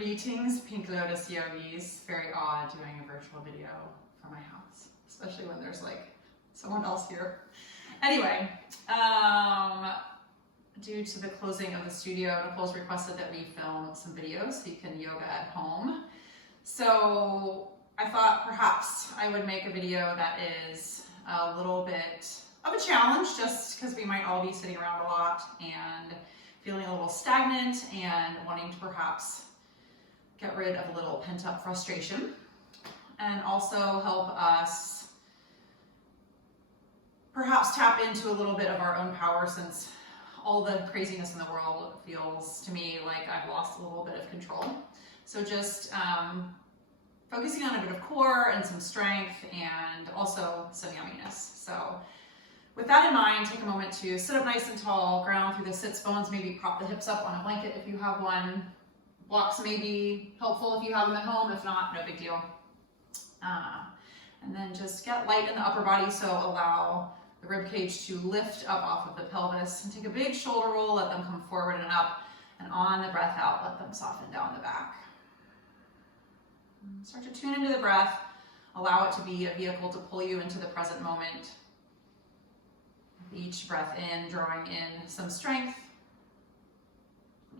Greetings, Pink Lotus yogis. Very odd doing a virtual video from my house, especially when there's like someone else here. Anyway, due to the closing of the studio, Nicole's requested that we film some videos so you can yoga at home. So I thought perhaps I would make a video that is a little bit of a challenge, just because we might all be sitting around a lot and feeling a little stagnant and wanting to perhaps get rid of a little pent-up frustration, and also help us perhaps tap into a little bit of our own power, since all the craziness in the world feels to me like I've lost a little bit of control. So just focusing on a bit of core and some strength, and also some yumminess. So with that in mind, take a moment to sit up nice and tall, ground through the sits bones, maybe prop the hips up on a blanket if you have one. Blocks may be helpful if you have them at home. If not, no big deal. And then just get light in the upper body, so allow the rib cage to lift up off of the pelvis, and take a big shoulder roll, let them come forward and up, and on the breath out, let them soften down the back. Start to tune into the breath. Allow it to be a vehicle to pull you into the present moment. Each breath in, drawing in some strength.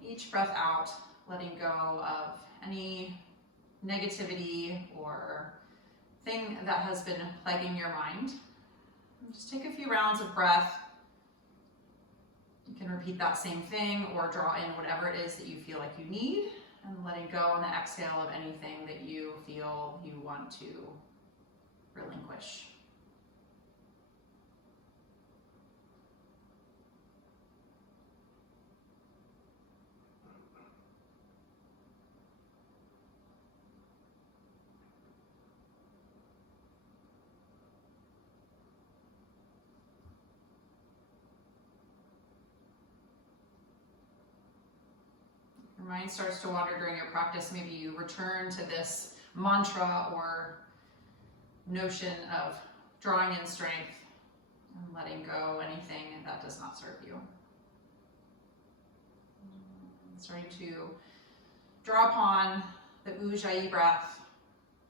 Each breath out, letting go of any negativity or thing that has been plaguing your mind. And just take a few rounds of breath. You can repeat that same thing or draw in whatever it is that you feel like you need, and letting go on the exhale of anything that you feel you want to relinquish. Your mind starts to wander during your practice. Maybe you return to this mantra or notion of drawing in strength and letting go anything that does not serve you. Starting to draw upon the Ujjayi breath,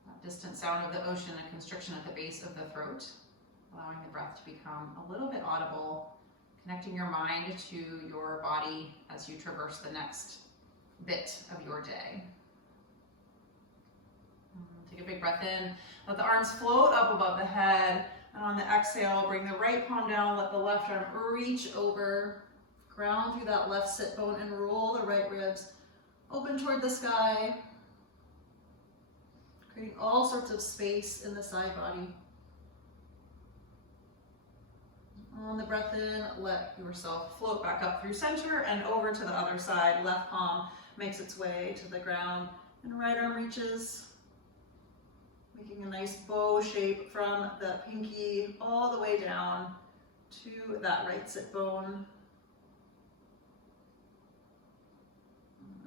that distant sound of the ocean, a constriction at the base of the throat, allowing the breath to become a little bit audible, connecting your mind to your body as you traverse the next bit of your day. Take a big breath in, let the arms float up above the head, and on the exhale, bring the right palm down, let the left arm reach over, ground through that left sit bone, and roll the right ribs open toward the sky, creating all sorts of space in the side body. On the breath in, let yourself float back up through center and over to the other side. Left palm makes its way to the ground, and right arm reaches, making a nice bow shape from the pinky all the way down to that right sit bone.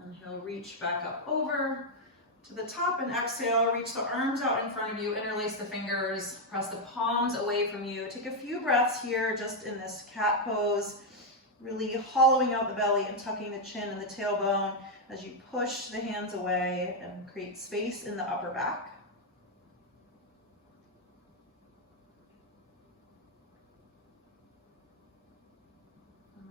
And he'll reach back up over to the top, and exhale, reach the arms out in front of you, interlace the fingers, press the palms away from you. Take a few breaths here just in this cat pose, really hollowing out the belly and tucking the chin and the tailbone as you push the hands away and create space in the upper back.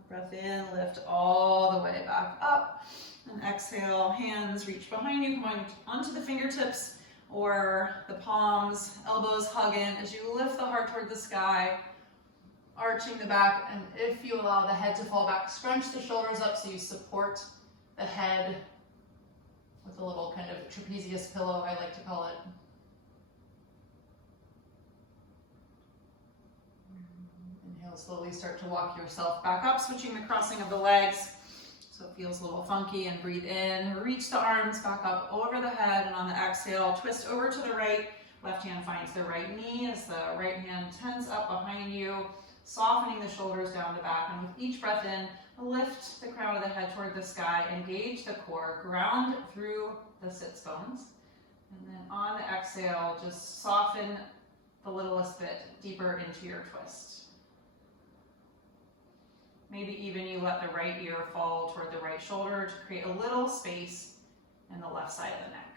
Breath in, lift all the way back up, and exhale, hands reach behind you, come onto the fingertips or the palms, elbows hug in as you lift the heart toward the sky, arching the back, and if you allow the head to fall back, scrunch the shoulders up so you support the head with a little kind of trapezius pillow, I like to call it. Inhale, slowly start to walk yourself back up, switching the crossing of the legs so it feels a little funky, and breathe in. Reach the arms back up over the head, and on the exhale, twist over to the right. Left hand finds the right knee as the right hand tends up behind you, softening the shoulders down the back. And with each breath in, lift the crown of the head toward the sky, engage the core, ground through the sits bones. And then on the exhale, just soften the littlest bit deeper into your twist. Maybe even you let the right ear fall toward the right shoulder to create a little space and the left side of the neck.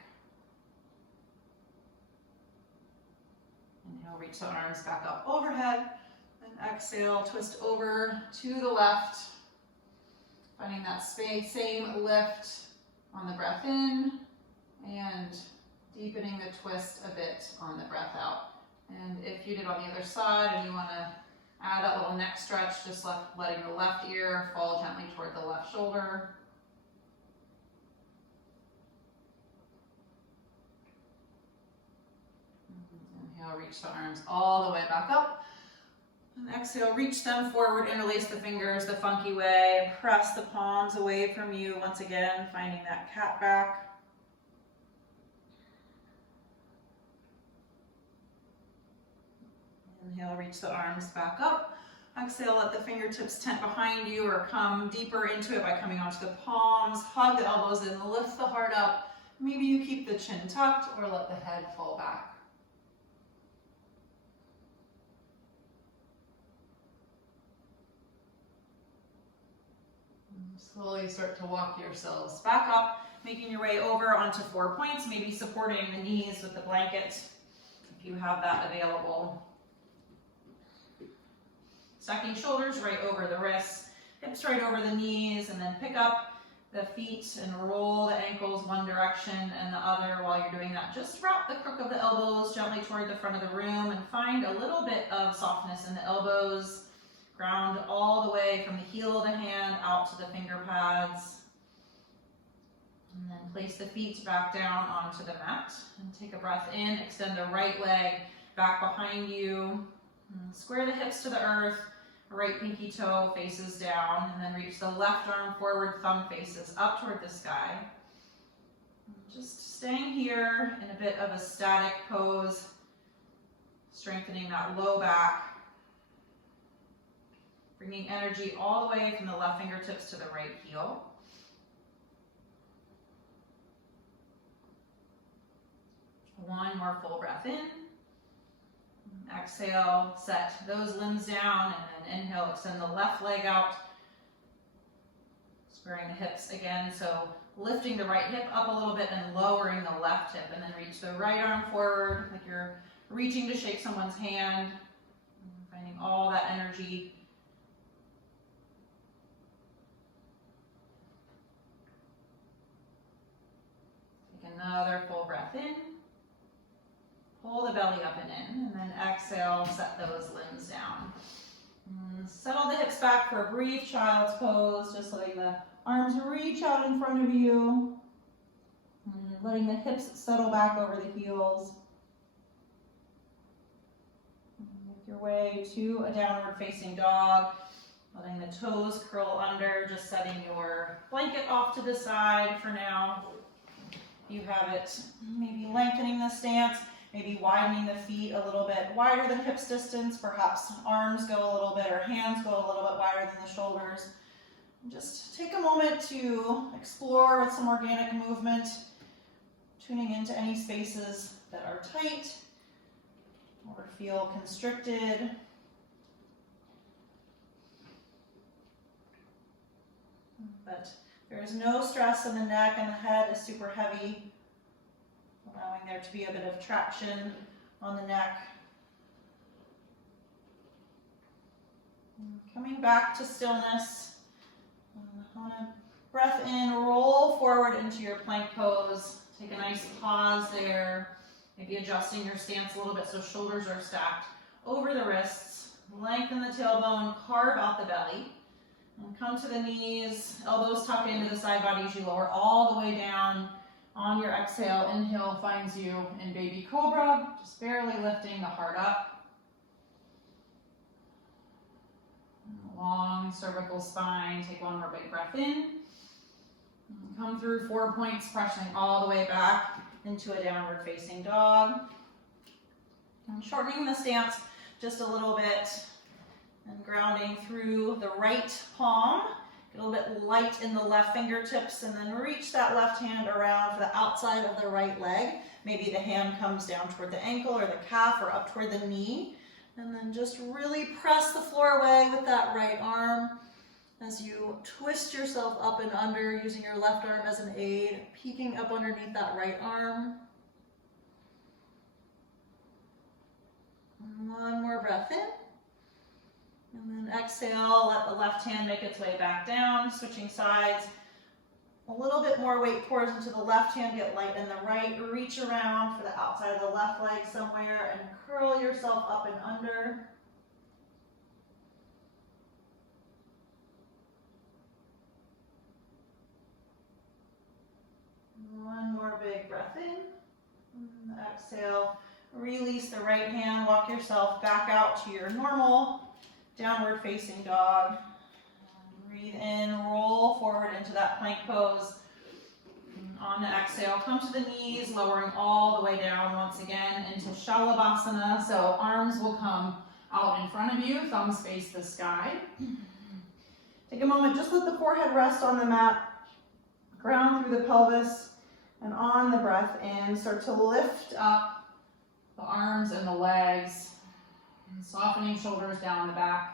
Inhale, reach the arms back up overhead, and exhale, twist over to the left, finding that same lift on the breath in, and deepening the twist a bit on the breath out. And if you did on the other side and you want to add that little neck stretch, just letting the left ear fall gently toward the left shoulder. Inhale, reach the arms all the way back up. And exhale, reach them forward, interlace the fingers the funky way, press the palms away from you once again, finding that cat back. Inhale, reach the arms back up. Exhale, let the fingertips tent behind you or come deeper into it by coming onto the palms. Hug the elbows in, lift the heart up. Maybe you keep the chin tucked or let the head fall back. Slowly start to walk yourselves back up, making your way over onto 4 points, maybe supporting the knees with the blanket if you have that available. Stacking shoulders right over the wrists, hips right over the knees, and then pick up the feet and roll the ankles one direction and the other. While you're doing that, just wrap the crook of the elbows gently toward the front of the room and find a little bit of softness in the elbows. Ground all the way from the heel of the hand out to the finger pads. And then place the feet back down onto the mat. And take a breath in, extend the right leg back behind you. And square the hips to the earth, right pinky toe faces down, and then reach the left arm forward, thumb faces up toward the sky. Just staying here in a bit of a static pose, strengthening that low back. Bringing energy all the way from the left fingertips to the right heel. One more full breath in. Exhale, set those limbs down, and then inhale, extend the left leg out. Squaring the hips again, so lifting the right hip up a little bit and lowering the left hip, and then reach the right arm forward like you're reaching to shake someone's hand. Finding all that energy. Another full breath in. Pull the belly up and in, and then exhale, set those limbs down. And settle the hips back for a brief child's pose, just letting the arms reach out in front of you. And letting the hips settle back over the heels. Make your way to a downward facing dog. Letting the toes curl under, just setting your blanket off to the side for now. You have it, maybe lengthening the stance, maybe widening the feet a little bit wider than hips distance, perhaps arms go a little bit or hands go a little bit wider than the shoulders. Just take a moment to explore with some organic movement, tuning into any spaces that are tight or feel constricted. But there is no stress in the neck, and the head is super heavy, allowing there to be a bit of traction on the neck. And coming back to stillness. On a breath in, roll forward into your plank pose. Take a nice pause there. Maybe adjusting your stance a little bit so shoulders are stacked over the wrists. Lengthen the tailbone, carve out the belly. And come to the knees, elbows tuck into the side body as you lower all the way down. On your exhale, inhale finds you in baby cobra, just barely lifting the heart up. Long cervical spine, take one more big breath in. Come through 4 points, pressing all the way back into a downward facing dog. And shortening the stance just a little bit. And grounding through the right palm. Get a little bit light in the left fingertips, and then reach that left hand around for the outside of the right leg. Maybe the hand comes down toward the ankle or the calf or up toward the knee. And then just really press the floor away with that right arm. as you twist yourself up and under using your left arm as an aid, peeking up underneath that right arm. One more breath in. And then exhale, let the left hand make its way back down, switching sides. A little bit more weight pours into the left hand, get light in the right. Reach around for the outside of the left leg somewhere and curl yourself up and under. One more big breath in. And exhale, release the right hand, walk yourself back out to your normal downward facing dog. Breathe in, roll forward into that plank pose. On the exhale, come to the knees, lowering all the way down once again into Shalabhasana. So arms will come out in front of you, thumbs face the sky. Take a moment, just let the forehead rest on the mat, ground through the pelvis, and on the breath in, start to lift up the arms and the legs, softening shoulders down the back.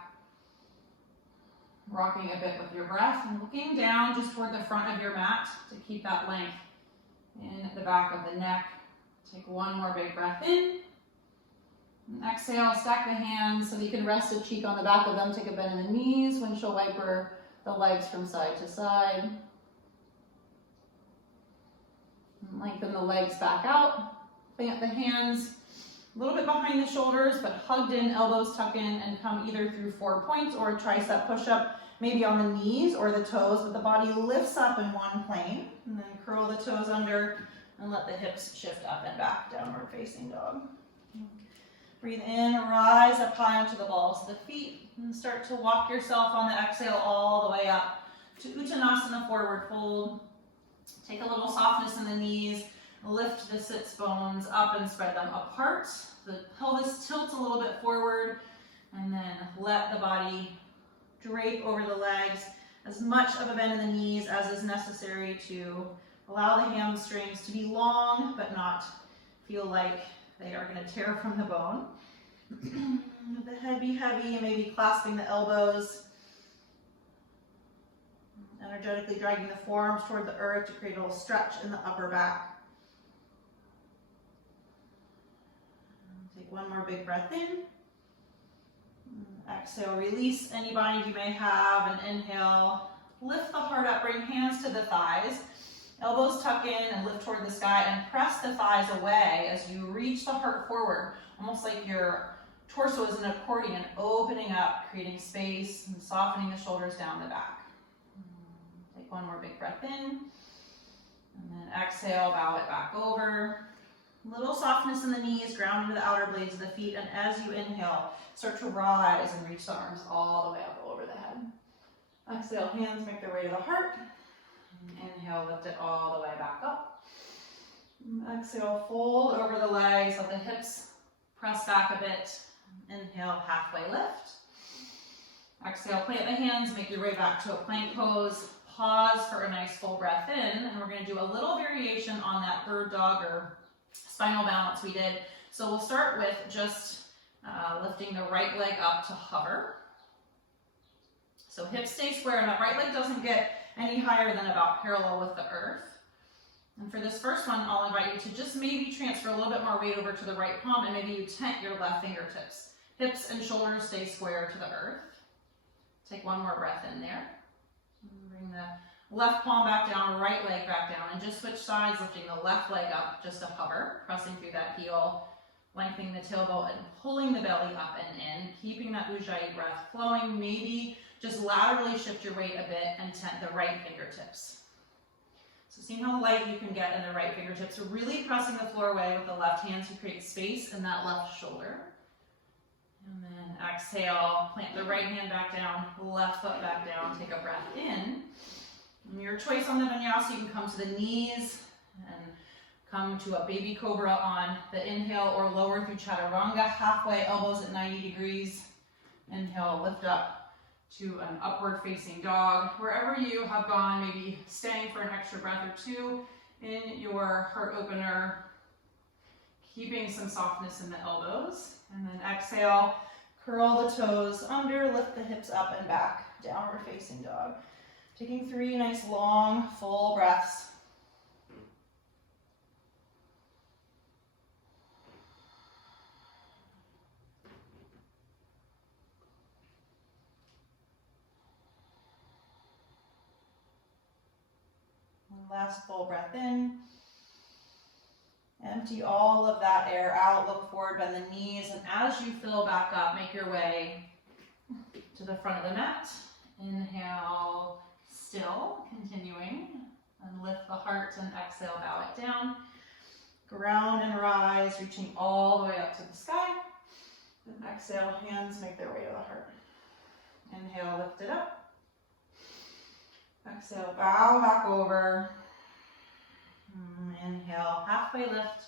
Rocking a bit with your breath and looking down just toward the front of your mat to keep that length in the back of the neck. Take one more big breath in. And exhale, stack the hands so that you can rest a cheek on the back of them. Take a bend in the knees, windshield wiper the legs from side to side. And lengthen the legs back out. Plant the hands a little bit behind the shoulders, but hugged in, elbows tuck in, and come either through 4 points or a tricep push-up, maybe on the knees or the toes, but the body lifts up in one plane. And then curl the toes under and let the hips shift up and back, downward facing dog. Breathe in, rise up high onto the balls of the feet, and start to walk yourself on the exhale all the way up to Uttanasana, forward fold. Take a little softness in the knees. Lift the sits bones up and spread them apart. The pelvis tilts a little bit forward, and then let the body drape over the legs. As much of a bend in the knees as is necessary to allow the hamstrings to be long, but not feel like they are going to tear from the bone. The head be heavy, maybe clasping the elbows. Energetically dragging the forearms toward the earth to create a little stretch in the upper back. Take one more big breath in. Exhale, release any bind you may have, and inhale. Lift the heart up, bring hands to the thighs. Elbows tuck in and lift toward the sky, and press the thighs away as you reach the heart forward, almost like your torso is an accordion, opening up, creating space, and softening the shoulders down the back. Take one more big breath in, and then exhale, bow it back over. Little softness in the knees, ground into the outer blades of the feet, and as you inhale, start to rise and reach the arms all the way up over the head. Exhale, hands make their way to the heart. Inhale, lift it all the way back up. Exhale, fold over the legs, let the hips press back a bit. Inhale, halfway lift. Exhale, plant the hands, make your way back to a plank pose. Pause for a nice full breath in, and we're going to do a little variation on that bird dog or spinal balance we did. So we'll start with just lifting the right leg up to hover. So hips stay square, and that right leg doesn't get any higher than about parallel with the earth. And for this first one, I'll invite you to just maybe transfer a little bit more weight over to the right palm, and maybe you tent your left fingertips. Hips and shoulders stay square to the earth. Take one more breath in there. Bring the left palm back down, right leg back down, and just switch sides, lifting the left leg up just to hover, pressing through that heel, lengthening the tailbone and pulling the belly up and in, keeping that Ujjayi breath flowing. Maybe just laterally shift your weight a bit and tent the right fingertips. So seeing how light you can get in the right fingertips, really pressing the floor away with the left hand to create space in that left shoulder. And then exhale, plant the right hand back down, left foot back down, take a breath in. And your choice on the Vinyasa, you can come to the knees and come to a baby cobra on the inhale, or lower through chaturanga, halfway, elbows at 90 degrees. Inhale, lift up to an upward facing dog. Wherever you have gone, maybe staying for an extra breath or two in your heart opener, keeping some softness in the elbows. And then exhale, curl the toes under, lift the hips up and back. downward facing dog. Taking 3 nice long full breaths. And last full breath in. Empty all of that air out, look forward, bend the knees, and as you fill back up, make your way to the front of the mat. Inhale, still, continuing, and lift the heart, and exhale, bow it down. Ground and rise, reaching all the way up to the sky. And exhale, hands make their way to the heart. Inhale, lift it up. Exhale, bow back over. Inhale, halfway lift.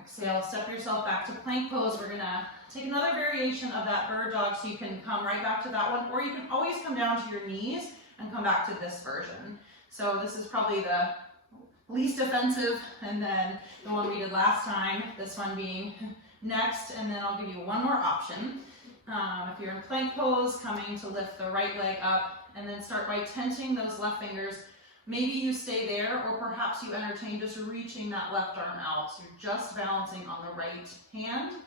Exhale, step yourself back to plank pose. We're gonna take another variation of that bird dog, so you can come right back to that one, or you can always come down to your knees and come back to this version. So this is probably the least offensive, and then the one we did last time, this one being next, and then I'll give you one more option. If you're in plank pose, coming to lift the right leg up, and then start by tenting those left fingers. Maybe you stay there, or perhaps you entertain just reaching that left arm out. So you're just balancing on the right hand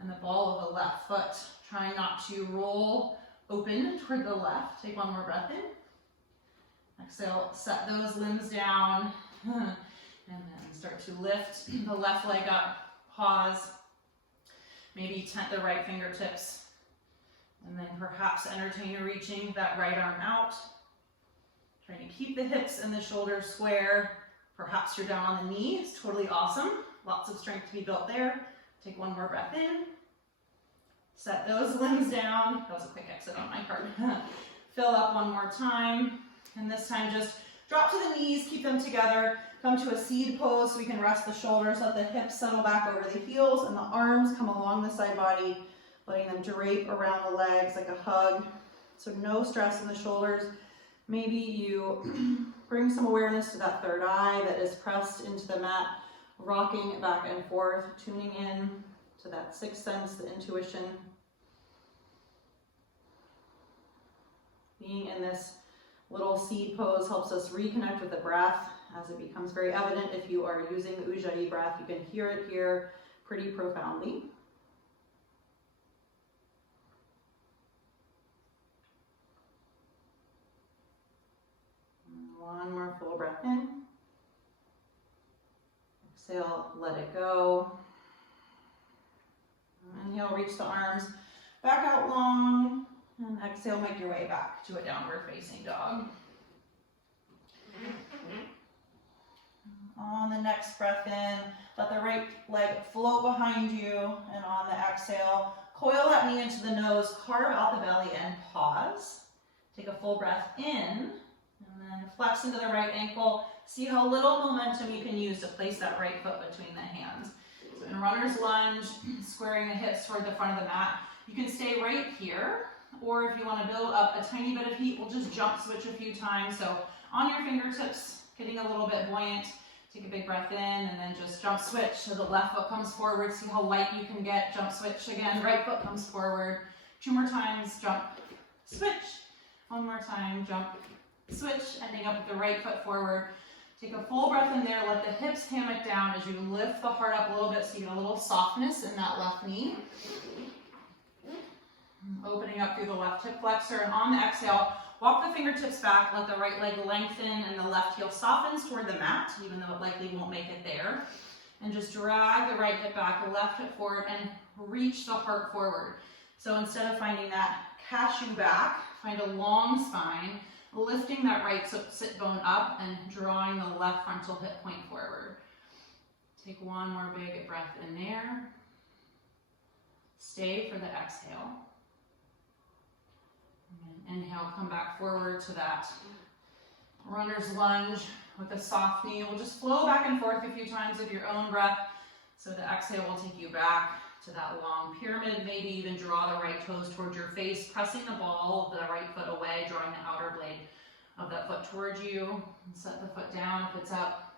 and the ball of the left foot. Try not to roll open toward the left. Take one more breath in. Exhale, set those limbs down, and then start to lift the left leg up. Pause. Maybe tent the right fingertips, and then perhaps entertain reaching that right arm out. Trying to keep the hips and the shoulders square. Perhaps you're down on the knee. It's totally awesome. Lots of strength to be built there. Take one more breath in. Set those limbs down. That was a quick exit on my part. Fill up one more time. And this time just drop to the knees, keep them together. Come to a seed pose so we can rest the shoulders, let the hips settle back over the heels, and the arms come along the side body, letting them drape around the legs like a hug. So no stress in the shoulders. Maybe you bring some awareness to that third eye that is pressed into the mat, rocking back and forth, tuning in to that sixth sense, the intuition. Being in this little seed pose helps us reconnect with the breath, as it becomes very evident if you are using the Ujjayi breath. You can hear it here pretty profoundly. One more full breath in. Exhale, let it go. Inhale, reach the arms back out long. And exhale, make your way back to a downward facing dog. On the next breath in, let the right leg float behind you. And on the exhale, coil that knee into the nose, carve out the belly, and pause. Take a full breath in. And then flex into the right ankle. See how little momentum you can use to place that right foot between the hands. So in runner's lunge, squaring the hips toward the front of the mat, you can stay right here. Or if you want to build up a tiny bit of heat, we'll just jump switch a few times. So on your fingertips, getting a little bit buoyant. Take a big breath in and then just jump switch. So the left foot comes forward. See how light you can get. Jump switch again. Right foot comes forward. 2 more times. Jump, switch. 1 more time. Jump, switch, ending up with the right foot forward. Take a full breath in there. Let the hips hammock down as you lift the heart up a little bit so you get a little softness in that left knee. Opening up through the left hip flexor. And on the exhale, walk the fingertips back. Let the right leg lengthen and the left heel softens toward the mat, even though it likely won't make it there. And just drag the right hip back, left hip forward, and reach the heart forward. So instead of finding that cashew back, find a long spine, lifting that right sit bone up and drawing the left frontal hip point forward. Take one more big breath in there. Stay for the exhale. And inhale, come back forward to that runner's lunge with a soft knee. We'll just flow back and forth a few times with your own breath. So the exhale will take you back to that long pyramid. Maybe even draw the right toes towards your face, pressing the ball of the right foot away, drawing the outer blade of that foot towards you. And set the foot down if it's up.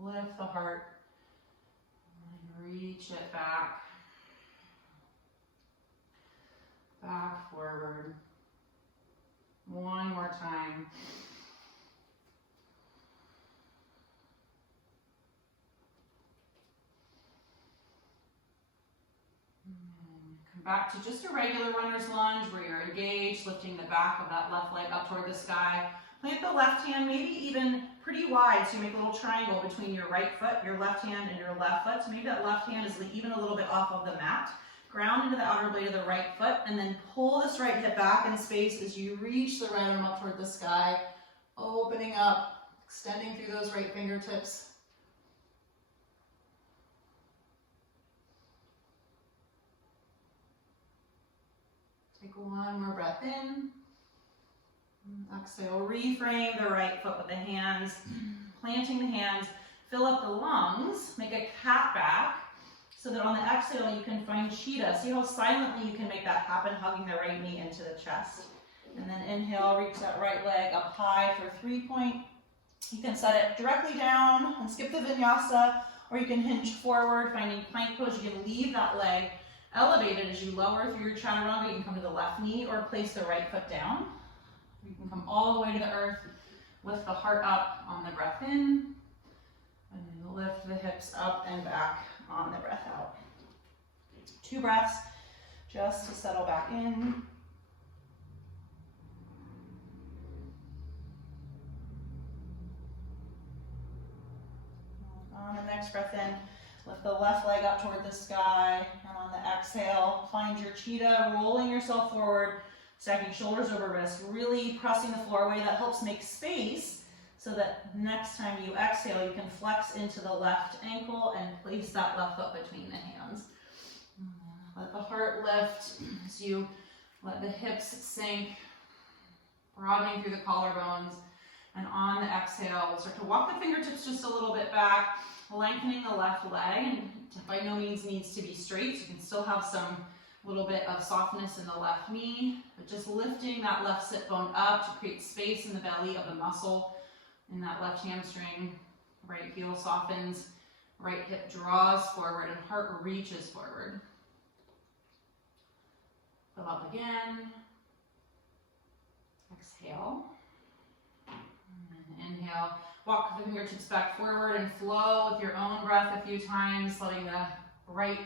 Lift the heart. And reach it back. Back forward. One more time. Come back to just a regular runner's lunge where you're engaged, lifting the back of that left leg up toward the sky. Plant the left hand maybe even pretty wide, so you make a little triangle between your right foot, your left hand, and your left foot. So maybe that left hand is even a little bit off of the mat. Ground into the outer blade of the right foot, and then pull this right hip back in space as you reach the right arm up toward the sky, opening up, extending through those right fingertips. Take one more breath in. Exhale, reframe the right foot with the hands, planting the hands, fill up the lungs, make a cat back, so that on the exhale you can find cheetah. See how silently you can make that happen, hugging the right knee into the chest. And then inhale, reach that right leg up high for 3-point. You can set it directly down and skip the vinyasa, or you can hinge forward, finding plank pose. You can leave that leg elevated as you lower through your chaturanga. You can come to the left knee or place the right foot down. You can come all the way to the earth, lift the heart up on the breath in, and then lift the hips up and back on the breath out. 2 breaths just to settle back in. On the next breath in, lift the left leg up toward the sky, and on the exhale, find your cheetah, rolling yourself forward, stacking shoulders over wrists, really pressing the floor away. That helps make space so that next time you exhale, you can flex into the left ankle and place that left foot between the hands. Let the heart lift as you let the hips sink, broadening through the collarbones. And on the exhale, we'll start to walk the fingertips just a little bit back, lengthening the left leg, and by no means needs to be straight, so you can still have some little bit of softness in the left knee, but just lifting that left sit bone up to create space in the belly of the muscle in that left hamstring. Right heel softens, right hip draws forward, and heart reaches forward. Fill up again. Exhale. And inhale. Walk the fingertips back forward and flow with your own breath a few times, letting the right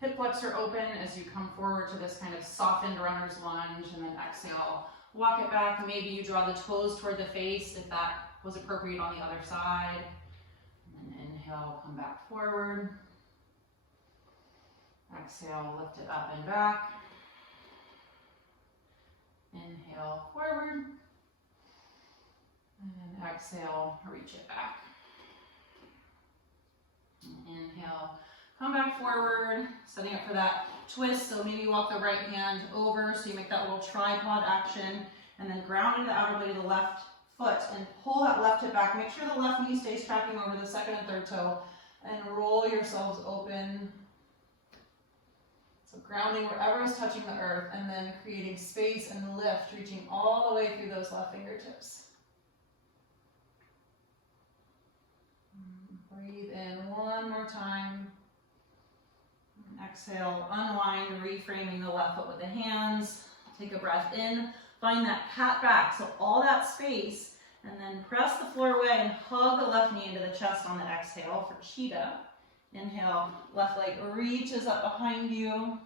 hip flexor open as you come forward to this kind of softened runner's lunge, and then exhale. Walk it back. Maybe you draw the toes toward the face if that was appropriate on the other side. And then inhale, come back forward. Exhale, lift it up and back. Inhale, forward. And then exhale, reach it back. Inhale, come back forward, setting up for that twist. So maybe you walk the right hand over, so you make that little tripod action, and then ground into the outer blade of the left foot and pull that left hip back. Make sure the left knee stays tracking over the second and third toe, and roll yourselves open. So grounding wherever is touching the earth, and then creating space and lift, reaching all the way through those left fingertips. Breathe in one more time. Exhale, unwind, reframing the left foot with the hands. Take a breath in, find that cat back, so all that space, and then press the floor away and hug the left knee into the chest on the exhale for cheetah. Inhale, left leg reaches up behind you.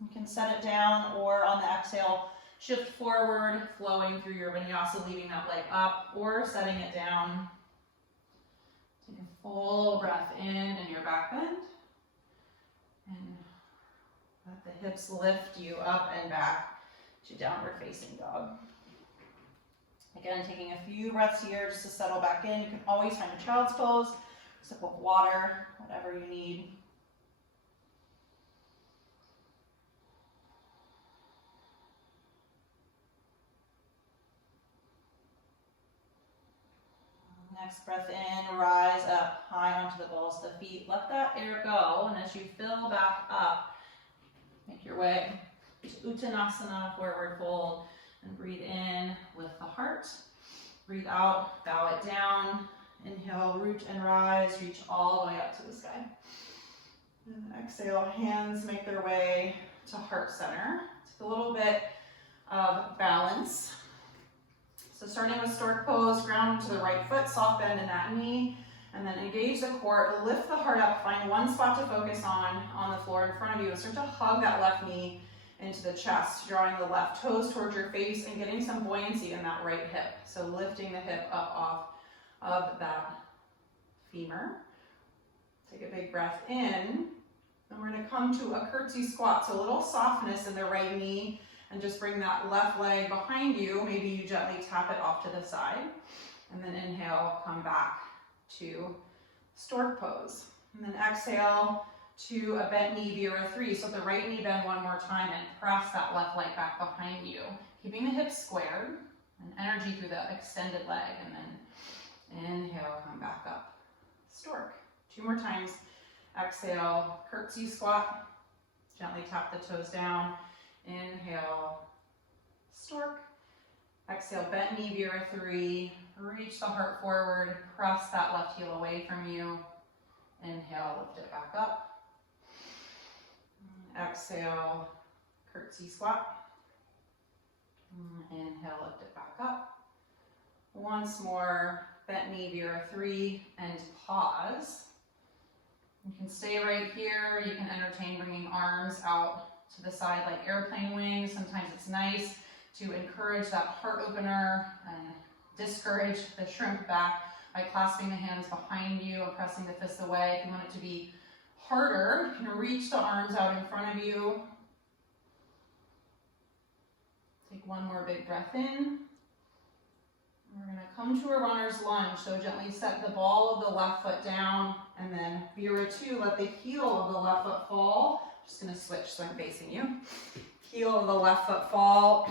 You can set it down, or on the exhale, shift forward, flowing through your vinyasa, leaving that leg up, or setting it down. Take a full breath in your back bend. And let the hips lift you up and back to downward facing dog. Again, taking a few breaths here just to settle back in. You can always find a child's pose, a sip of water, whatever you need. Next breath in, rise up high onto the balls of the feet. Let that air go, and as you fill back up, make your way to Uttanasana, forward fold, and breathe in with the heart. Breathe out, bow it down. Inhale, root and rise, reach all the way up to the sky. And exhale, hands make their way to heart center. Take a little bit of balance So starting with stork pose, ground to the right foot, soft bend in that knee, and then engage the core, lift the heart up, find one spot to focus on the floor in front of you, and start to hug that left knee into the chest, drawing the left toes towards your face and getting some buoyancy in that right hip. So lifting the hip up off of that femur. Take a big breath in, and we're gonna come to a curtsy squat. So a little softness in the right knee, and just bring that left leg behind you. Maybe you gently tap it off to the side. And then inhale, come back to stork pose. And then exhale to a bent knee via a 3. So the right knee bend one more time and press that left leg back behind you. Keeping the hips squared and energy through the extended leg. And then inhale, come back up. Stork. 2 more times. Exhale, curtsy squat. Gently tap the toes down. Inhale, stork. Exhale, bent knee via a 3. Reach the heart forward. Press that left heel away from you. Inhale, lift it back up. Exhale, curtsy squat. Inhale, lift it back up. Once more, bent knee via a 3 and pause. You can stay right here. You can entertain bringing arms out to the side like airplane wings. Sometimes it's nice to encourage that heart opener and discourage the shrimp back by clasping the hands behind you and pressing the fists away. If you want it to be harder, you can reach the arms out in front of you. Take one more big breath in. We're going to come to a runner's lunge. So gently set the ball of the left foot down, and then via 2, let the heel of the left foot fall. Just going to switch so I'm facing you. Heel of the left foot fall.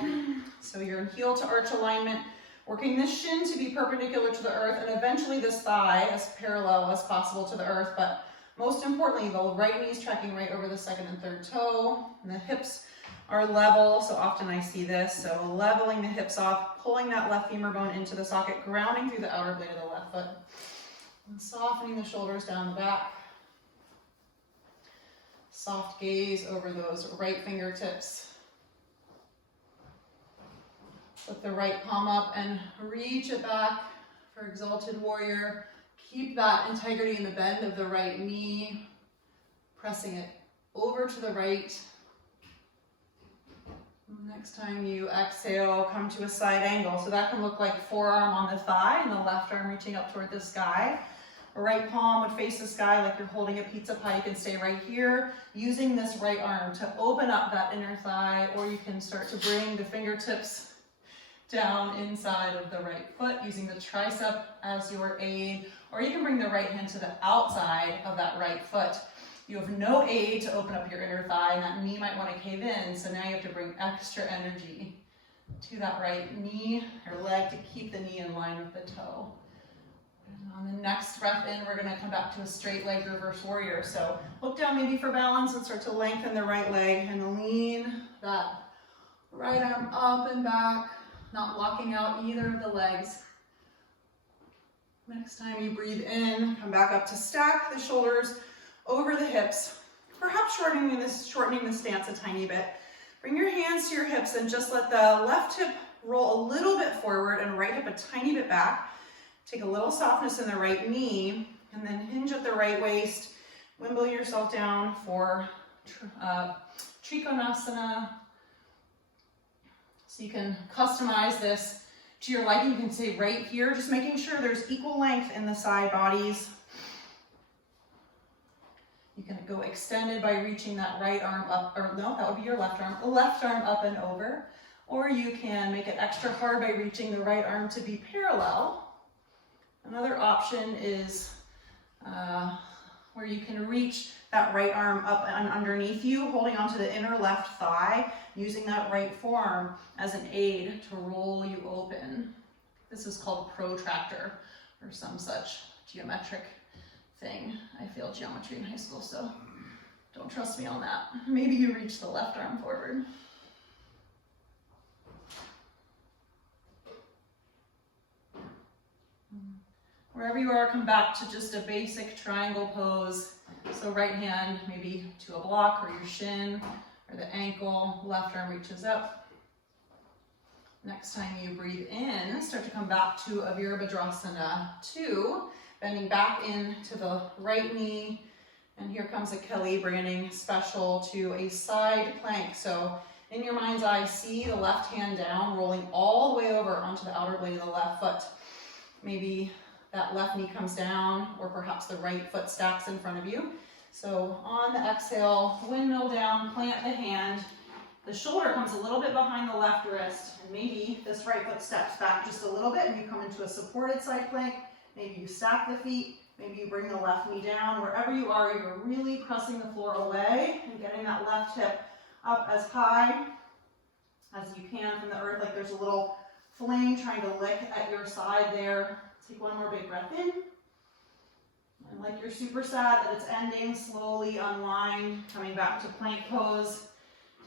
So you're in heel to arch alignment, working this shin to be perpendicular to the earth, and eventually this thigh as parallel as possible to the earth. But most importantly, the right knee is tracking right over the second and third toe, and the hips are level. So often I see this. So leveling the hips off, pulling that left femur bone into the socket, grounding through the outer blade of the left foot, and softening the shoulders down the back. Soft gaze over those right fingertips. Put the right palm up and reach it back for exalted warrior. Keep that integrity in the bend of the right knee, pressing it over to the right. Next time you exhale, come to a side angle. So that can look like forearm on the thigh and the left arm reaching up toward the sky. Right palm would face the sky like you're holding a pizza pie. You can stay right here, using this right arm to open up that inner thigh, or you can start to bring the fingertips down inside of the right foot, using the tricep as your aid, or you can bring the right hand to the outside of that right foot. You have no aid to open up your inner thigh, and that knee might want to cave in, so now you have to bring extra energy to that right knee or leg to keep the knee in line with the toe. And on the next breath in, we're going to come back to a straight leg reverse warrior. So look down maybe for balance and start to lengthen the right leg and lean that right arm up and back, not locking out either of the legs. Next time you breathe in, come back up to stack the shoulders over the hips, perhaps shortening the stance a tiny bit. Bring your hands to your hips and just let the left hip roll a little bit forward and right hip a tiny bit back. Take a little softness in the right knee, and then hinge at the right waist. Wimble yourself down for Trikonasana. So you can customize this to your liking. You can stay right here, just making sure there's equal length in the side bodies. You can go extended by reaching that right arm up, or no, that would be your left arm up and over. Or you can make it extra hard by reaching the right arm to be parallel. Another option is where you can reach that right arm up and underneath you, holding onto the inner left thigh, using that right forearm as an aid to roll you open. This is called protractor or some such geometric thing. I failed geometry in high school, so don't trust me on that. Maybe you reach the left arm forward. Wherever you are, come back to just a basic triangle pose. So right hand maybe to a block or your shin or the ankle, left arm reaches up. Next time you breathe in, start to come back to a Virabhadrasana 2, bending back into the right knee. And here comes a Kelly branding special to a side plank. So in your mind's eye, see the left hand down, rolling all the way over onto the outer blade of the left foot. Maybe that left knee comes down, or perhaps the right foot stacks in front of you. So on the exhale, windmill down, plant the hand. The shoulder comes a little bit behind the left wrist, and maybe this right foot steps back just a little bit and you come into a supported side plank. Maybe you stack the feet, maybe you bring the left knee down. Wherever you are, you're really pressing the floor away and getting that left hip up as high as you can from the earth, like there's a little flame trying to lick at your side there. Take one more big breath in. And like you're super sad that it's ending, slowly unwind, coming back to plank pose.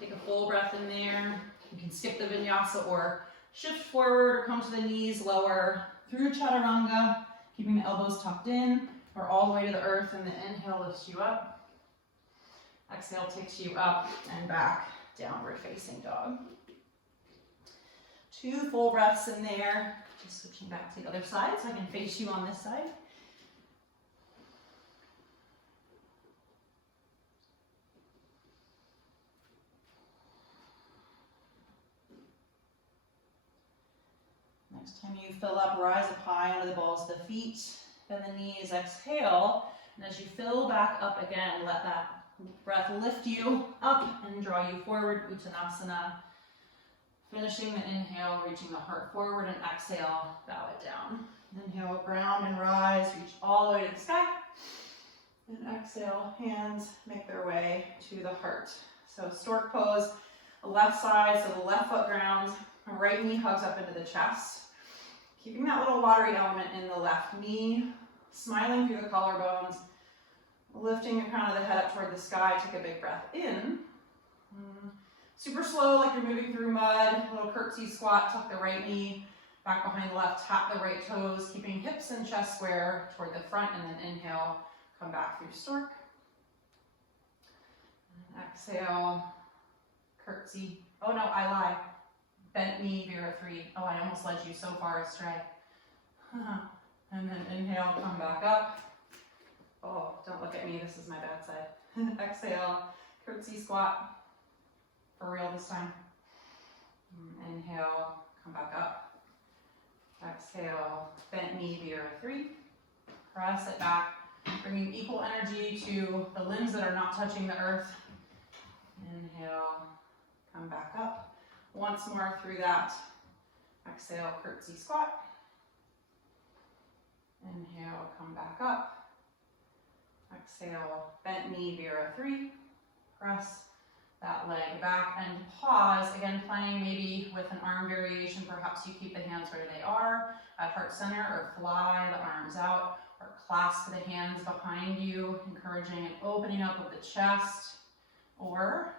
Take a full breath in there. You can skip the vinyasa or shift forward or come to the knees lower through chaturanga, keeping the elbows tucked in or all the way to the earth, and the inhale lifts you up. Exhale takes you up and back, downward facing dog. 2 full breaths in there. Just switching back to the other side so I can face you on this side. Next time you fill up, rise up high onto the balls of the feet, bend the knees, exhale. And as you fill back up again, let that breath lift you up and draw you forward, Uttanasana. Finishing the inhale, reaching the heart forward, and exhale, bow it down. Inhale, ground and rise, reach all the way to the sky. And exhale, hands make their way to the heart. So stork pose, the left side, so the left foot grounds, right knee hugs up into the chest. Keeping that little watery element in the left knee, smiling through the collarbones, lifting the crown of the head up toward the sky. Take a big breath in. Super slow, like you're moving through mud. Little curtsy squat, tuck the right knee back behind the left, tap the right toes, keeping hips and chest square toward the front, and then inhale, come back through stork. And exhale, curtsy. Oh no, I lie. Bent knee, Vira 3. Oh, I almost led you so far astray. And then inhale, come back up. Oh, don't look at me, this is my bad side. Exhale, curtsy squat. For real this time. Inhale, come back up. Exhale, bent knee, Vira 3. Press it back, bringing equal energy to the limbs that are not touching the earth. Inhale, come back up. Once more through that. Exhale, curtsy squat. Inhale, come back up. Exhale, bent knee, Vira 3. Press that leg back and pause. Again, playing maybe with an arm variation. Perhaps you keep the hands where they are at heart center, or fly the arms out, or clasp the hands behind you, encouraging an opening up of the chest, or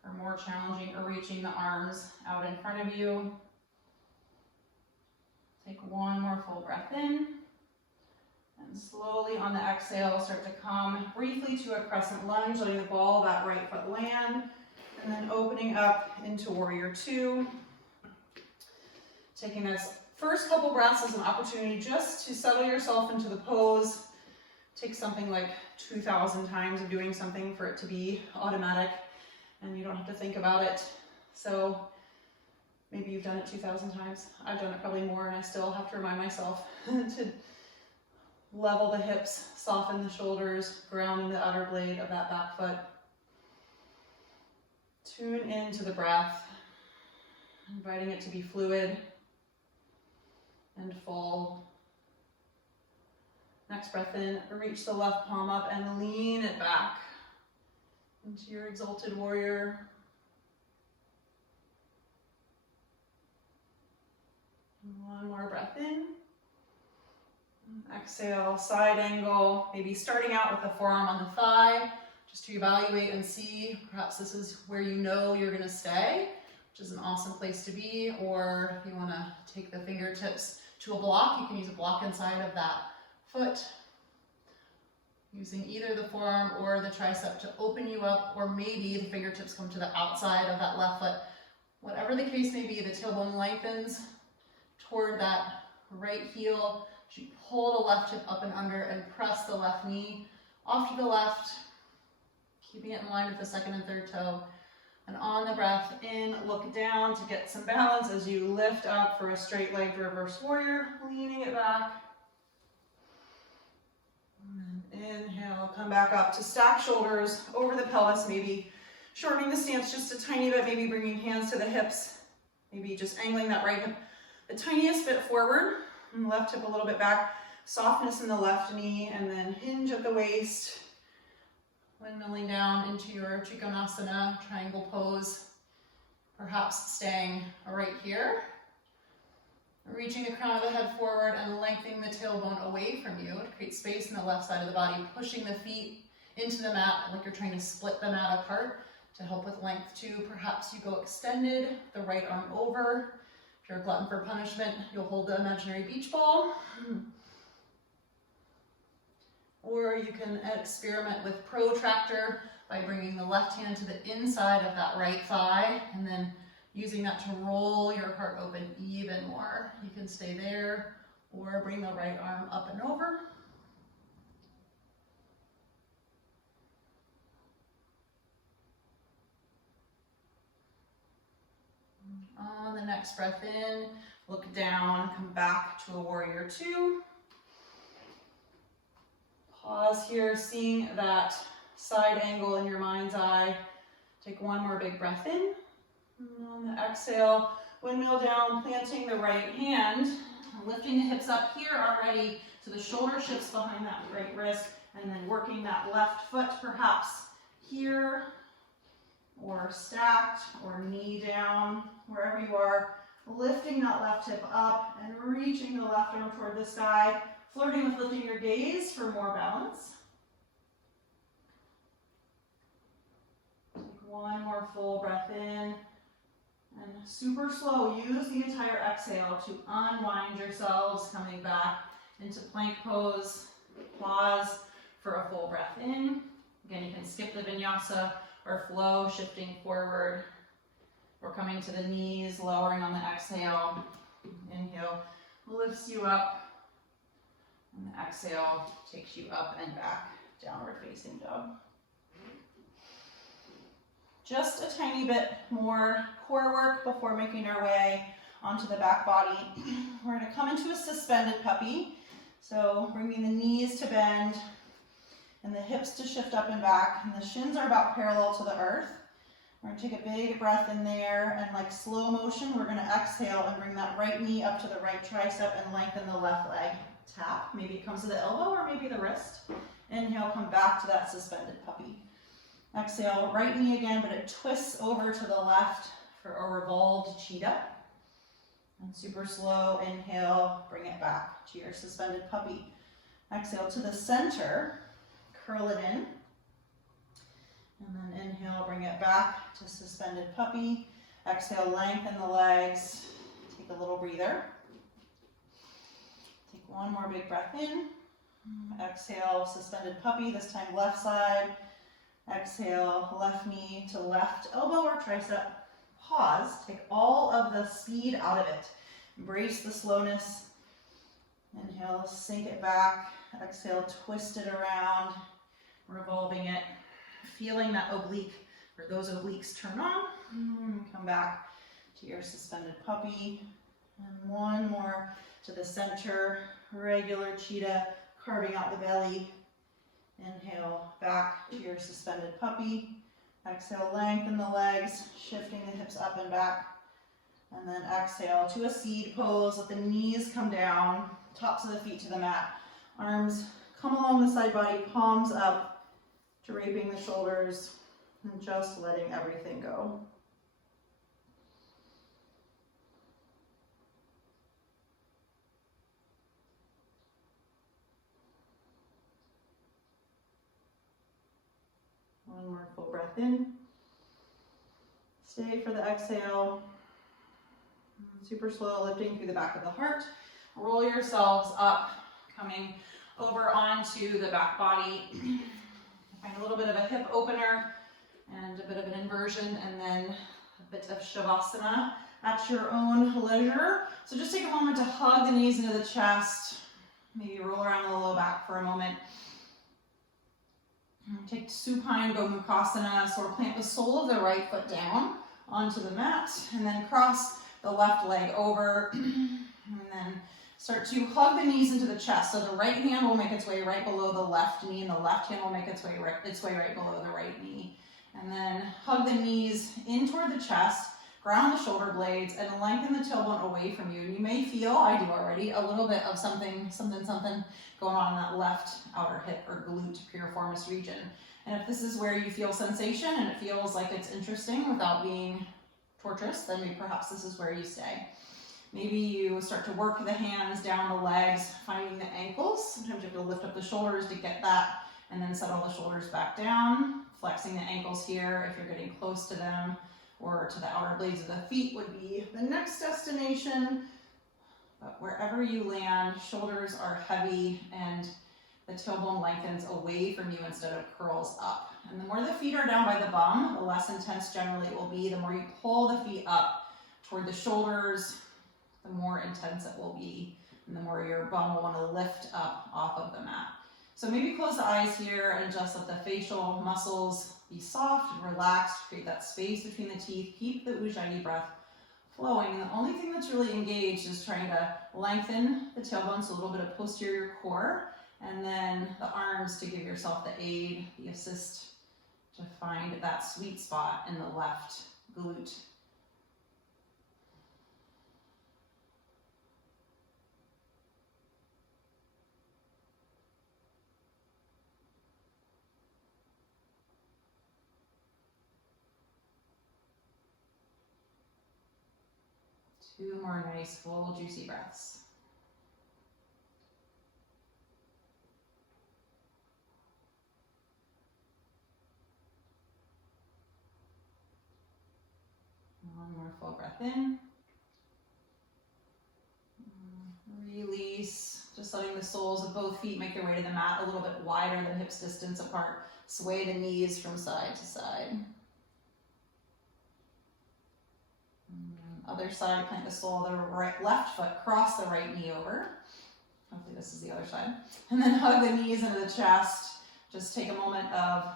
for more challenging, or reaching the arms out in front of you. Take one more full breath in. And slowly on the exhale, start to come briefly to a crescent lunge, letting the ball of that right foot land, and then opening up into warrior 2. Taking this first couple breaths as an opportunity just to settle yourself into the pose. Take something like 2,000 times of doing something for it to be automatic, and you don't have to think about it. So maybe you've done it 2,000 times. I've done it probably more, and I still have to remind myself to level the hips, soften the shoulders, ground the outer blade of that back foot. Tune into the breath, inviting it to be fluid and full. Next breath in, reach the left palm up and lean it back into your exalted warrior. One more breath in. Exhale, side angle, maybe starting out with the forearm on the thigh, just to evaluate and see, perhaps this is where you know you're gonna stay, which is an awesome place to be. Or if you wanna take the fingertips to a block, you can use a block inside of that foot, using either the forearm or the tricep to open you up, or maybe the fingertips come to the outside of that left foot, Whatever the case may be, the tailbone lengthens toward that right heel. You pull the left hip up and under and press the left knee off to the left, keeping it in line with the second and third toe. And on the breath in, look down to get some balance as you lift up for a straight-legged reverse warrior, leaning it back. And inhale, come back up to stack shoulders over the pelvis, maybe shortening the stance just a tiny bit, maybe bringing hands to the hips, maybe just angling that right hip the tiniest bit forward, and left hip a little bit back, softness in the left knee, and then hinge at the waist, windmilling down into your Trikonasana triangle pose, perhaps staying right here. Reaching the crown of the head forward and lengthening the tailbone away from you to create space in the left side of the body, pushing the feet into the mat like you're trying to split the mat apart to help with length too. Perhaps you go extended, the right arm over. If you're a glutton for punishment, you'll hold the imaginary beach ball. Or you can experiment with protractor by bringing the left hand to the inside of that right thigh and then using that to roll your heart open even more. You can stay there or bring the right arm up and over. On the next breath in, look down, come back to a warrior two. Pause here, seeing that side angle in your mind's eye. Take one more big breath in. And on the exhale, windmill down, planting the right hand, lifting the hips up here already so the shoulder shifts behind that right wrist, and then working that left foot perhaps here, or stacked, or knee down, wherever you are, lifting that left hip up and reaching the left arm toward the sky, flirting with lifting your gaze for more balance. Take one more full breath in, and super slow, use the entire exhale to unwind yourselves, coming back into plank pose. Pause for a full breath in. Again, you can skip the vinyasa or flow, shifting forward. We're coming to the knees, lowering on the exhale. Inhale lifts you up, and the exhale takes you up and back, downward facing dog. Just a tiny bit more core work before making our way onto the back body. We're going to come into a suspended puppy. So bringing the knees to bend and the hips to shift up and back, and the shins are about parallel to the earth. We're going to take a big breath in there, and like slow motion, we're going to exhale and bring that right knee up to the right tricep and lengthen the left leg. Tap, maybe it comes to the elbow or maybe the wrist. Inhale, come back to that suspended puppy. Exhale, right knee again, but it twists over to the left for a revolved cheetah. And super slow, inhale, bring it back to your suspended puppy. Exhale to the center, curl it in. And then inhale, bring it back to suspended puppy. Exhale, lengthen the legs. Take a little breather. Take one more big breath in. Exhale, suspended puppy, this time left side. Exhale, left knee to left elbow or tricep. Pause, take all of the speed out of it. Embrace the slowness. Inhale, sink it back. Exhale, twist it around, revolving it. Feeling that oblique, or those obliques turn on. Come back to your suspended puppy. And one more to the center, regular cheetah, carving out the belly. Inhale, back to your suspended puppy. Exhale, lengthen the legs, shifting the hips up and back. And then exhale to a seed pose. Let the knees come down, tops of the feet to the mat. Arms come along the side body, palms up, draping the shoulders, and just letting everything go. One more full breath in. Stay for the exhale. Super slow, lifting through the back of the heart. Roll yourselves up, coming over onto the back body. Find a little bit of a hip opener and a bit of an inversion, and then bit of Shavasana at your own leisure. So just take a moment to hug the knees into the chest. Maybe roll around the low back for a moment. Take Supine, Gomukhasana, so we'll plant the sole of the right foot down onto the mat, and then cross the left leg over, and then start to hug the knees into the chest. So the right hand will make its way right below the left knee, and the left hand will make its way right below the right knee. And then hug the knees in toward the chest, ground the shoulder blades, and lengthen the tailbone away from you. And you may feel, I do already, a little bit of something going on in that left outer hip or glute piriformis region. And if this is where you feel sensation and it feels like it's interesting without being torturous, then maybe perhaps this is where you stay. Maybe you start to work the hands down the legs, finding the ankles. Sometimes you have to lift up the shoulders to get that, and then settle the shoulders back down. Flexing the ankles here if you're getting close to them, or to the outer blades of the feet would be the next destination. But wherever you land, shoulders are heavy and the tailbone lengthens away from you instead of curls up. And the more the feet are down by the bum, the less intense generally it will be. The more you pull the feet up toward the shoulders, the more intense it will be, and the more your bum will want to lift up off of the mat. So maybe close the eyes here and just let the facial muscles be soft and relaxed. Create that space between the teeth. Keep the Ujjayi breath flowing. And the only thing that's really engaged is trying to lengthen the tailbone, so a little bit of posterior core, and then the arms to give yourself the aid, the assist to find that sweet spot in the left glute. Two more nice, full, juicy breaths. One more full breath in. Release. Just letting the soles of both feet make their way to the mat a little bit wider than hips distance apart. Sway the knees from side to side. Other side, plant the sole of the left foot, cross the right knee over. Hopefully this is the other side. And then hug the knees into the chest. Just take a moment of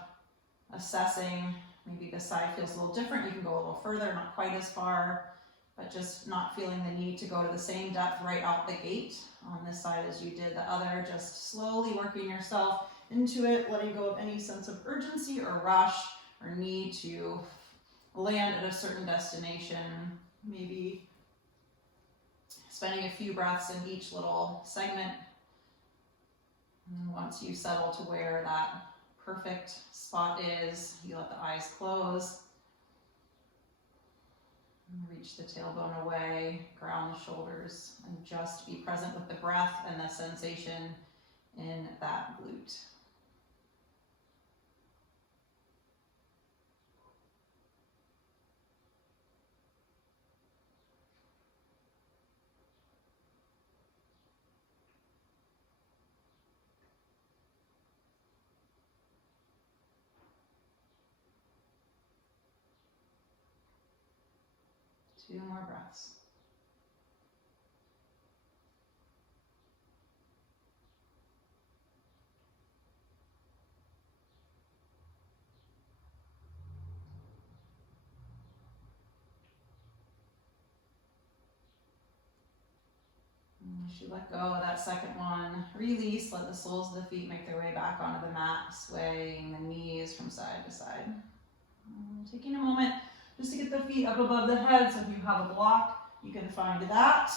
assessing. Maybe this side feels a little different. You can go a little further, not quite as far, but just not feeling the need to go to the same depth right out the gate on this side as you did the other. Just slowly working yourself into it, letting go of any sense of urgency or rush or need to land at a certain destination. Maybe spending a few breaths in each little segment. And once you settle to where that perfect spot is, you let the eyes close. And reach the tailbone away, ground the shoulders, and just be present with the breath and the sensation in that glute. Two more breaths. As you let go of that second one, release, let the soles of the feet make their way back onto the mat, swaying the knees from side to side. Taking a moment just to get the feet up above the head, so if you have a block, you can find that.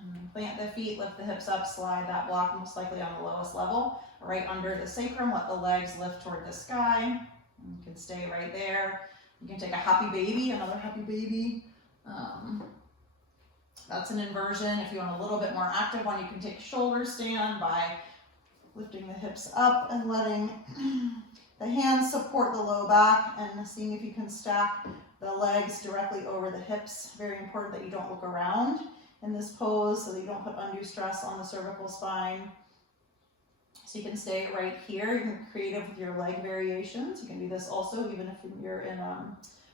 And plant the feet, lift the hips up, slide that block most likely on the lowest level, right under the sacrum, let the legs lift toward the sky. You can stay right there. You can take a happy baby, another happy baby. That's an inversion. If you want a little bit more active one, you can take shoulder stand by lifting the hips up and letting the hands support the low back and seeing if you can stack the legs directly over the hips. Very important that you don't look around in this pose so that you don't put undue stress on the cervical spine. So you can stay right here. You can be creative with your leg variations. You can do this also even if you're in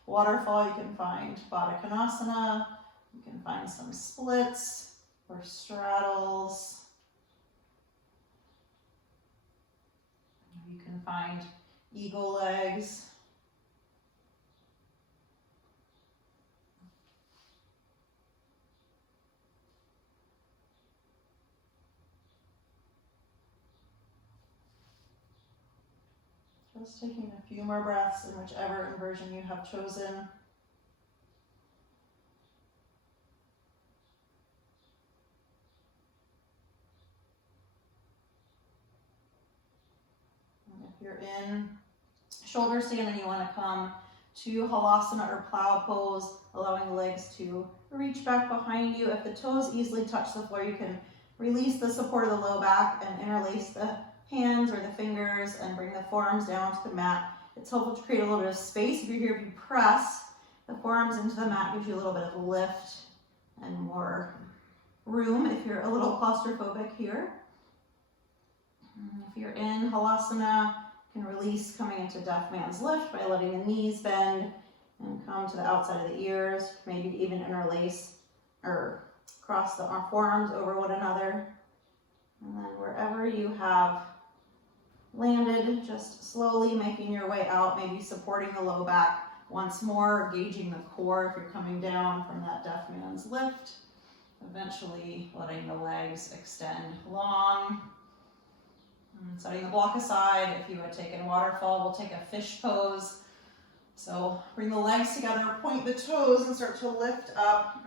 waterfall, you can find Baddha Konasana, you can find some splits or straddles. You can find eagle legs. Just taking a few more breaths in whichever inversion you have chosen. And if you're in shoulder stand and you want to come to halasana or plow pose, allowing the legs to reach back behind you. If the toes easily touch the floor, you can release the support of the low back and interlace the hands or the fingers and bring the forearms down to the mat. It's helpful to create a little bit of space. If you're here, if you press the forearms into the mat, gives you a little bit of lift and more room if you're a little claustrophobic here. If you're in halasana, you can release coming into deaf man's lift by letting the knees bend and come to the outside of the ears. Maybe even interlace or cross the forearms over one another. And then wherever you have landed, just slowly making your way out, maybe supporting the low back once more, gauging the core if you're coming down from that deaf man's lift. Eventually letting the legs extend long. And setting the block aside. If you had taken waterfall, we'll take a fish pose. So bring the legs together, point the toes and start to lift up.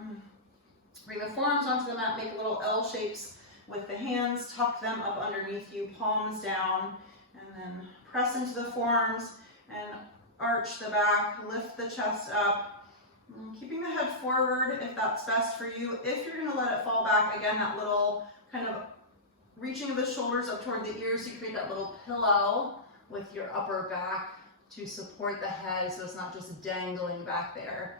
Bring the forearms onto the mat, make little L shapes with the hands, tuck them up underneath you, palms down, and then press into the forearms and arch the back, lift the chest up, keeping the head forward if that's best for you. If you're gonna let it fall back, again, that little kind of reaching of the shoulders up toward the ears, you create that little pillow with your upper back to support the head so it's not just dangling back there.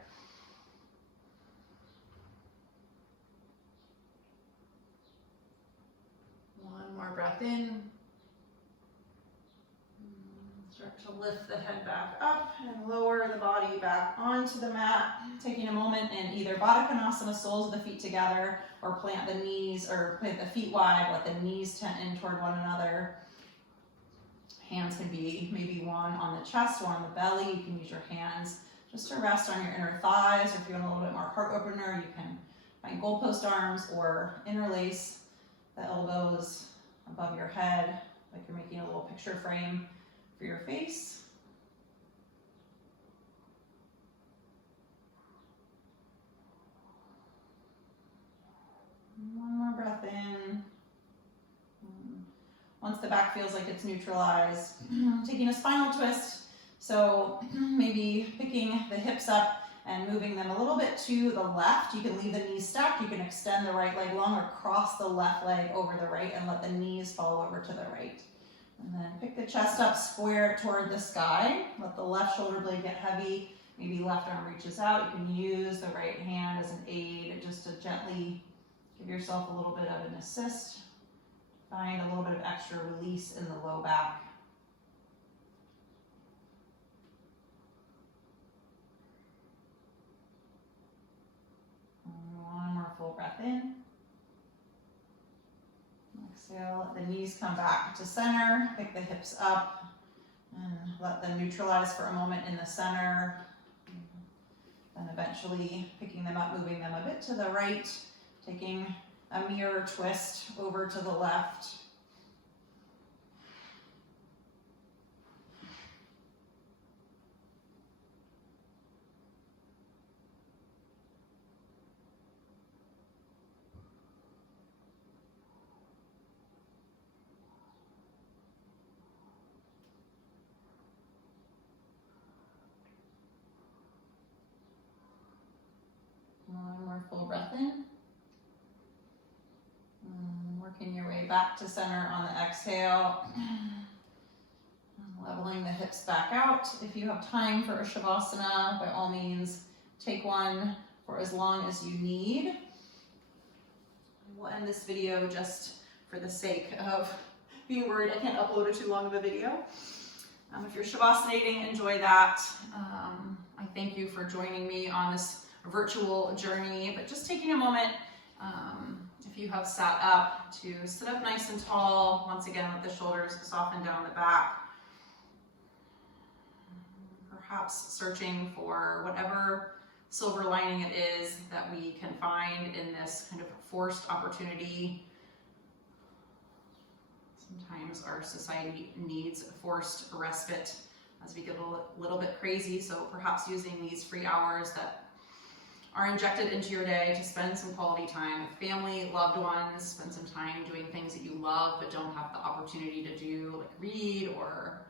One more breath in. Start to lift the head back up and lower the body back onto the mat. Taking a moment in either Baddha Konasana, soles of the feet together, or plant the knees, or plant the feet wide, let the knees tent in toward one another. Hands can be maybe one on the chest, one on the belly. You can use your hands just to rest on your inner thighs, or if you want a little bit more heart opener, you can find goalpost arms or interlace the elbows above your head, like you're making a little picture frame for your face. One more breath in. Once the back feels like it's neutralized, taking a spinal twist. So maybe picking the hips up and moving them a little bit to the left. You can leave the knees stacked. You can extend the right leg long or cross the left leg over the right and let the knees fall over to the right. And then pick the chest up, square it toward the sky. Let the left shoulder blade get heavy. Maybe left arm reaches out. You can use the right hand as an aid just to gently give yourself a little bit of an assist. Find a little bit of extra release in the low back. One more full breath in. Exhale, let the knees come back to center. Pick the hips up and let them neutralize for a moment in the center. Then eventually picking them up, moving them a bit to the right, taking a mirror twist over to the left. One more full breath in. Working your way back to center on the exhale. Leveling the hips back out. If you have time for a shavasana, by all means, take one for as long as you need. We'll end this video just for the sake of being worried I can't upload it too long of a video. If you're shavasanating, enjoy that. I thank you for joining me on this virtual journey, but just taking a moment, if you have sat up, to sit up nice and tall, once again with the shoulders soften down the back. Perhaps searching for whatever silver lining it is that we can find in this kind of forced opportunity. Sometimes our society needs forced respite as we get a little bit crazy, so perhaps using these free hours that are injected into your day to spend some quality time with family, loved ones, spend some time doing things that you love but don't have the opportunity to do, like read or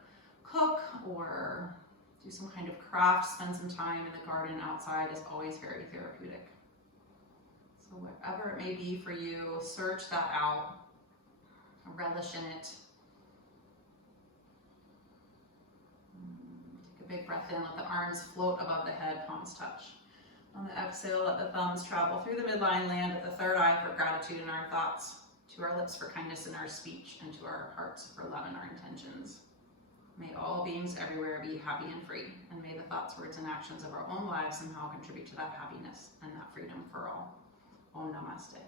cook or do some kind of craft, spend some time in the garden outside is always very therapeutic. So whatever it may be for you, search that out, relish in it. Take a big breath in, let the arms float above the head, palms touch. On the exhale, let the thumbs travel through the midline, land at the third eye for gratitude in our thoughts, to our lips for kindness in our speech, and to our hearts for love in our intentions. May all beings everywhere be happy and free, and may the thoughts, words, and actions of our own lives somehow contribute to that happiness and that freedom for all. Om Namaste.